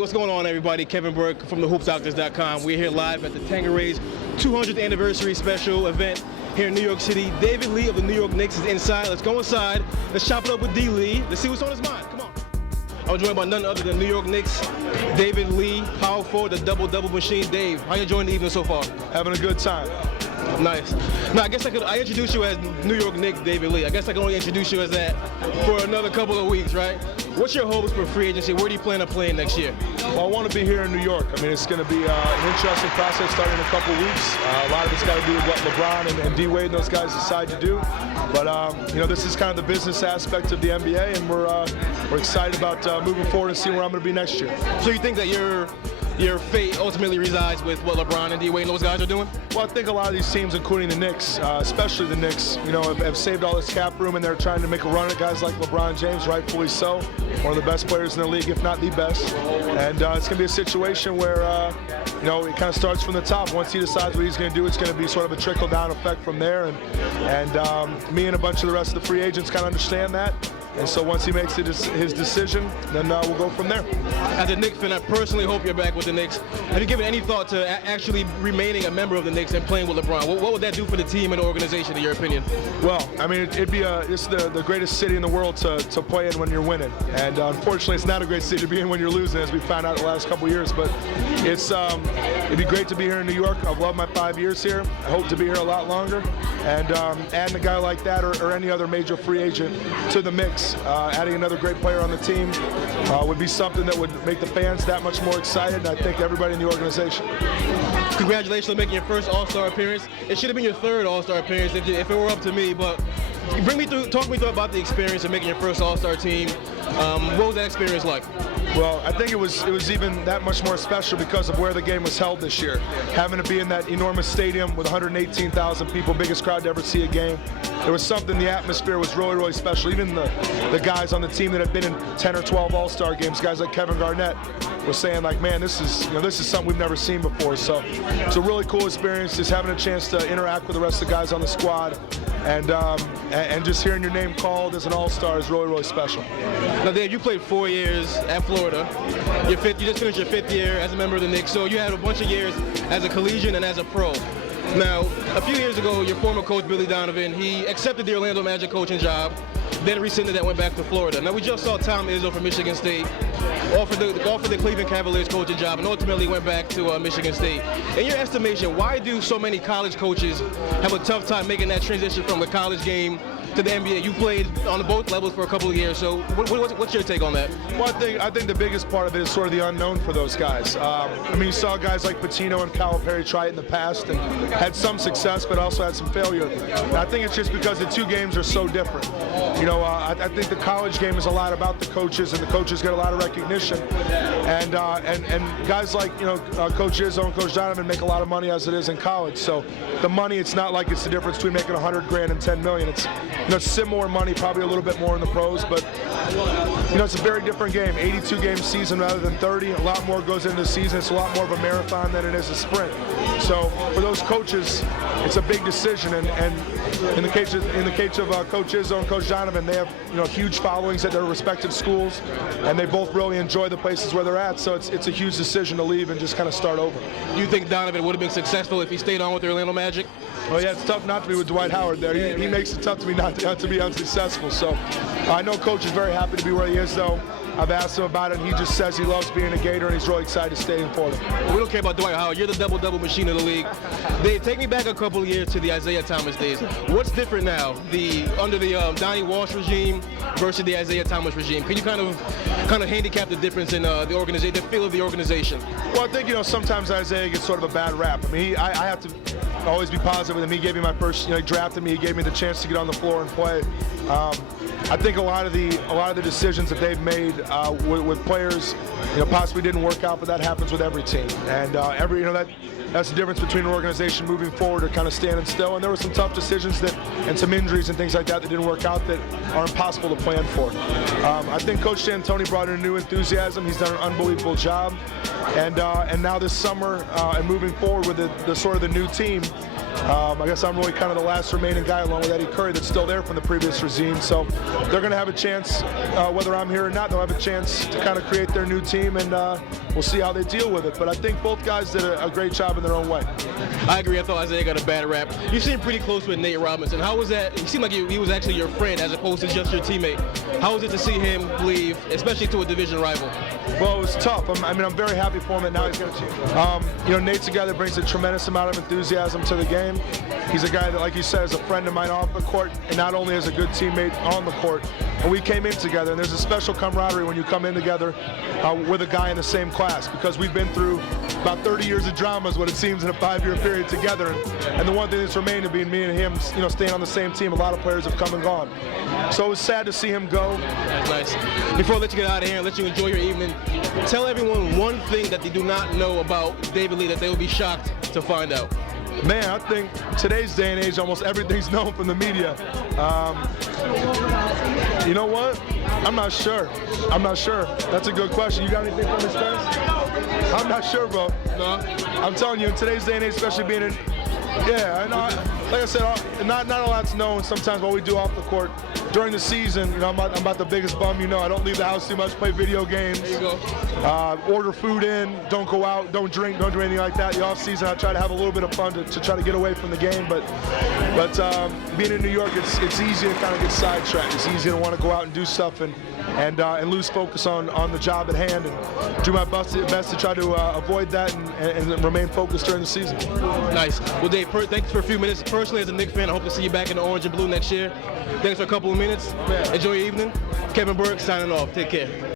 what's going on, everybody? Kevin Burke from thehoopsdoctors.com. We're here live at the Tanqueray's 200th anniversary special event here in New York City. David Lee of the New York Knicks is inside. Let's go inside. Let's chop it up with D. Lee. Let's see what's on his mind. Come on. I'm joined by none other than New York Knicks, David Lee, power forward, the double-double machine. Dave, how you enjoying the evening so far? Having a good time. Nice. Now, I guess I introduced you as New York Knicks David Lee. I guess I can only introduce you as that for another couple of weeks, right? What's your hopes for free agency? Where do you plan on playing next year? Well, I want to be here in New York. I mean, it's going to be an interesting process starting in a couple of weeks. A lot of it's got to do with what LeBron and D-Wade and those guys decide to do. But, you know, this is kind of the business aspect of the NBA, and we're excited about moving forward and seeing where I'm going to be next year. So you think that your fate ultimately resides with what LeBron and D-Wade and those guys are doing? Well, I think a lot of these teams, including the Knicks, especially the Knicks, you know, have saved all this cap room, and they're trying to make a run at guys like LeBron James, rightfully so. One of the best players in the league, if not the best. And it's going to be a situation where, you know, it kind of starts from the top. Once he decides what he's going to do, it's going to be sort of a trickle-down effect from there. And me and a bunch of the rest of the free agents kind of understand that. And so once he makes his decision, then we'll go from there. As a Knicks fan, I personally hope you're back with the Knicks. Have you given any thought to actually remaining a member of the Knicks and playing with LeBron? What would that do for the team and the organization, in your opinion? Well, I mean, it's the greatest city in the world to play in when you're winning. And unfortunately, it's not a great city to be in when you're losing, as we found out the last couple of years. But it'd be great to be here in New York. I've loved my 5 years here. I hope to be here a lot longer. And adding a guy like that or any other major free agent to the mix, adding another great player on the team would be something that would make the fans that much more excited, and I think everybody in the organization. Congratulations on making your first All-Star appearance. It should have been your third All-Star appearance if it were up to me, but talk me through about the experience of making your first All-Star team. What was that experience like? Well, I think it was even that much more special because of where the game was held this year. Having to be in that enormous stadium with 118,000 people, biggest crowd to ever see a game. There was something, the atmosphere was really, really special. Even the guys on the team that have been in 10 or 12 All-Star games, guys like Kevin Garnett, were saying like, man, this is something we've never seen before. So it's a really cool experience, just having a chance to interact with the rest of the guys on the squad. And just hearing your name called as an All-Star is really, really special. Now, Dave, you played 4 years at Florida. You just finished your 5th year as a member of the Knicks, so you had a bunch of years as a collegiate and as a pro. Now, a few years ago, your former coach, Billy Donovan, he accepted the Orlando Magic coaching job, then rescinded that, went back to Florida. Now, we just saw Tom Izzo from Michigan State offer the Cleveland Cavaliers coaching job and ultimately went back to Michigan State. In your estimation, why do so many college coaches have a tough time making that transition from the college game to the NBA? You played on both levels for a couple of years, so what's your take on that? Well, I think the biggest part of it is sort of the unknown for those guys. I mean, you saw guys like Pitino and Calipari try it in the past and had some success, but also had some failure. And I think it's just because the two games are so different. You know, I think the college game is a lot about the coaches, and the coaches get a lot of recognition. And guys like, you know, Coach Izzo and Coach Donovan make a lot of money as it is in college. So the money, it's not like it's the difference between making $100 grand and $10 million. It's, you know, similar money, probably a little bit more in the pros, but you know, it's a very different game. 82-game season rather than 30. A lot more goes into the season. It's a lot more of a marathon than it is a sprint. So for those coaches, it's a big decision. And in the case of Coach Izzo and Coach Donovan, they have, you know, huge followings at their respective schools, and they both really enjoy the places where they're at. So it's a huge decision to leave and just kind of start over. Do you think Donovan would have been successful if he stayed on with the Orlando Magic? Well, yeah, it's tough not to be with Dwight Howard there. He makes it tough to be not to be unsuccessful. So I know Coach is very happy to be where he is, though. I've asked him about it, and he just says he loves being a Gator, and he's really excited to stay in Florida. We don't care about Dwight Howard. You're the double-double machine of the league. Dave, take me back a couple of years to the Isaiah Thomas days. What's different now, under the Donnie Walsh regime versus the Isaiah Thomas regime? Can you kind of handicap the difference in the organization, the feel of the organization? Well, I think, you know, sometimes Isaiah gets sort of a bad rap. I mean, I have to always be positive with him. He gave me my first, you know, he drafted me. He gave me the chance to get on the floor and play. I think a lot of the decisions that they've made with players, you know, possibly didn't work out, but that happens with every team. And you know, that's the difference between an organization moving forward or kind of standing still. And there were some tough decisions and some injuries and things like that didn't work out that are impossible to plan for. I think Coach D'Antoni brought in a new enthusiasm. He's done an unbelievable job. And now this summer and moving forward with the sort of the new team, I guess I'm really kind of the last remaining guy along with Eddie Curry that's still there from the previous regime. So they're going to have a chance, whether I'm here or not, they'll have a chance to kind of create their new team, and we'll see how they deal with it. But I think both guys did a great job in their own way. I agree. I thought Isaiah got a bad rap. You seem pretty close with Nate Robinson. How was that? He seemed like he was actually your friend as opposed to just your teammate. How was it to see him leave, especially to a division rival? Well, it was tough. I'm very happy for him that now he's going to Nate's a guy that brings a tremendous amount of enthusiasm to the game. He's a guy that, like you said, is a friend of mine off the court, and not only as a good teammate on the court. And we came in together, and there's a special camaraderie when you come in together with a guy in the same class, because we've been through about 30 years of drama is what it seems in a 5-year period together. And the one thing that's remained to be me and him, staying on the same team. A lot of players have come and gone. So it was sad to see him go. Nice. Before I let you get out of here and let you enjoy your evening, tell everyone one thing that they do not know about David Lee that they will be shocked to find out. Man, I think today's day and age, almost everything's known from the media. You know what? I'm not sure. That's a good question. You got anything from his fans? I'm not sure, bro. No. I'm telling you, in today's day and age, especially being in, I know. Like I said, not a lot's known sometimes what we do off the court. During the season, I'm about the biggest bum I don't leave the house too much, play video games. There you go. Order food in, don't go out, don't drink, don't do anything like that. The off season, I try to have a little bit of fun to try to get away from the game. But being in New York, it's easy to kind of get sidetracked. It's easy to want to go out and do stuff and lose focus on the job at hand, and do my best to try to avoid that and remain focused during the season. Nice. Well, Dave, thanks for a few minutes. Personally, as a Knicks fan, I hope to see you back in the orange and blue next year. Thanks for a couple of minutes. Enjoy your evening. Kevin Burke signing off. Take care.